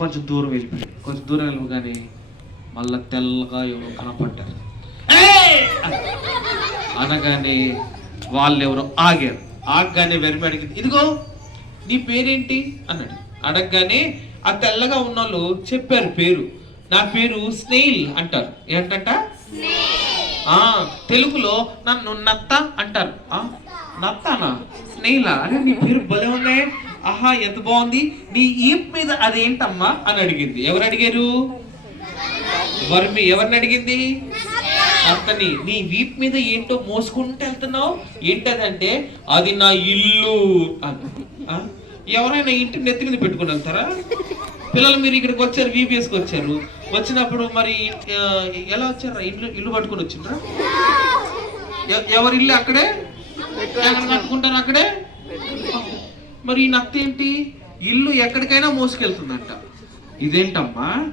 కొంచెం దూరం వెళ్ళిపోయాడు. కొంచెం దూరం వెళ్ళగానే మళ్ళా తెల్లగా ఎవరో కనపడ్డారు. అనగానే వాళ్ళు ఎవరో ఆగారు. ఆగగానే వెరిమి అడిగింది, ఇదిగో నీ పేరేంటి అన్నాడు. అడగగానే ఆ తెల్లగా ఉన్న వాళ్ళు చెప్పారు పేరు. నా పేరు స్నేహిల్ అంటారు. ఏంటంట? తెలుగులో నన్ను నత్త అంటారు. నత్తానా? స్నేహిలా? అరే నీ పేరు భలే ఉంది, ఆహా ఎంత బాగుంది, నీ ఈప్ మీద అదేంటమ్మా అని అడిగింది. ఎవరు అడిగారు? వర్మి. ఎవరిని అడిగింది? అతని. నీ వీప్ మీద ఏంటో మోసుకుంటూ వెళ్తున్నావు, ఏంటదంటే అది నా ఇల్లు అన్న. ఎవరైనా ఇంటిని నెత్తి మీద పెట్టుకుని వెళ్తారా? పిల్లలు మీరు ఇక్కడికి వచ్చారు, వీపీఎస్కి వచ్చారు, వచ్చినప్పుడు మరి ఎలా వచ్చారా? ఇల్లు పట్టుకొని వచ్చిండ్రా? ఎవరి ఇల్లు అక్కడే కట్టుకుంటారు, అక్కడే. మరి ఈ నత్త ఏంటి? ఇల్లు ఎక్కడికైనా మోసుకెళ్తుందంట. ఇదేంటమ్మా?